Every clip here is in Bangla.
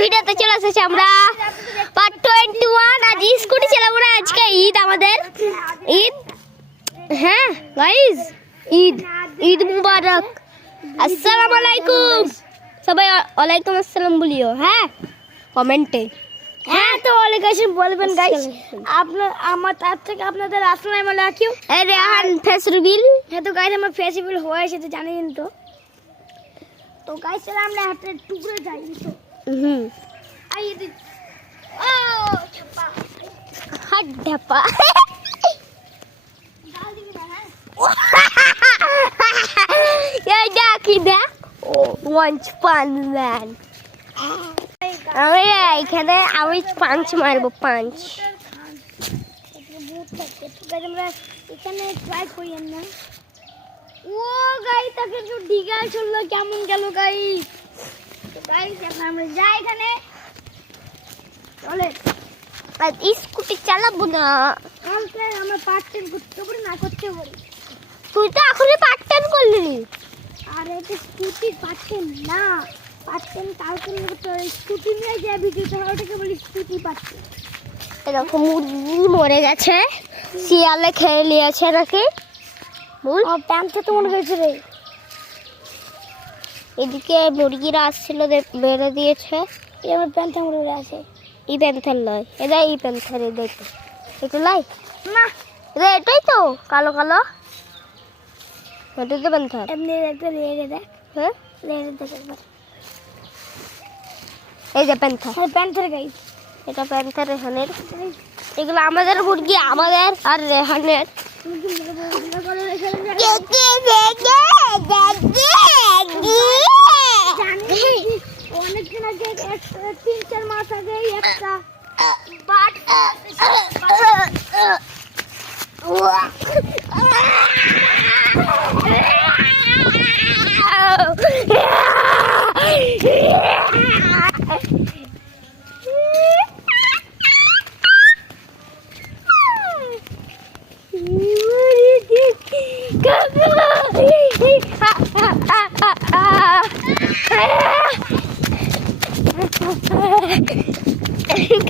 ভিডিওতে চলে এসেছি আমরা পার্ট 21। আজ স্কুটি চালাবো না, আজকে ঈদ আমাদের। ঈদ, হ্যাঁ গাইস, ঈদ ঈদ মুবারক। আসসালামু আলাইকুম, সবাই ওয়ালাইকুম আসসালাম বলিও হ্যাঁ কমেন্টে। হ্যাঁ তো ওয়ালাইকুম বলবেন গাইস। আপনার আমার তার থেকে আপনাদের আসসালামু আলাইকুম। এই রেহান ফেস রিভিল। হ্যাঁ তো গাইস আমার ফেস্টিভ্যাল হয়েছে তো জানেন তো। তো গাইস চলো আমরা হাতে টুকরে যাই তো। আই ఇది ও ছপা হাট ঢাপা ডাল দিবি না হ্যাঁ। এই দেখি দেখ, ও ওয়ান্স পান ম্যান। আমি এখানে আমি পাঞ্চ মারবো, পাঞ্চ। আমরা এখানে ট্রাই করি না। ও গাইস তাকে একটু ডিগা চললো, কেমন গেল গাইস? তো গাইস এখন আমরা যাই এখানে চলে। আর স্কুটি চালাবো না, কালকে আমার পার্ট টাইম করতে পারি না করতে পারি। তুই তো এখনই পার্ট টাইম করলি। আর এটা স্কুটি পার্ট টাইম না, পার্ট টাইম কালকে করতে হবে। স্কুটি নিয়ে যে ভিডিও ছাড়া ওটাকে বলি স্কুটি পার্ট টাইম। এরকম মুরগি মরে গেছে, শিয়ালে খেয়ে নিয়েছে নাকি বল। প্যান্ট তো মনে হয়েছে রে। এদিকে মুরগিরা আসছিল, বেড়ে দিয়েছে। এই আমার প্যান্ট মনে আছে। এই প্যান্থার লয়, এটা এই প্যান্থার, দেখো এটা লাই না এটা, এটাই তো কালো কালো, এটাই তো প্যান্থার। এমনি একটা লেগে দেখ, হ্যাঁ লেগে দেখ একবার। এই যে প্যান্থার, হ্যাঁ প্যান্টের গাইস, এটা প্যান্থার রেহানের। এগুলো আমাদের মুরগি, আমাদের আর রেহানের। অনেকদিন আগে 3-4 মাস আগে একটা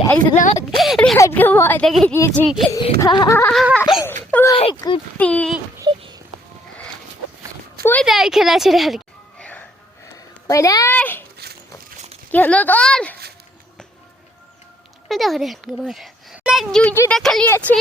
Guys, look, Rehan ko बहुत आगे दिएছি। ওই কুত্তি ওই দেখ খেলাছে রেহান। ওই দেখ কি হলো তোর, ওই দেখ রেহান কে মার। না জুজু দেখা লিয়েছি,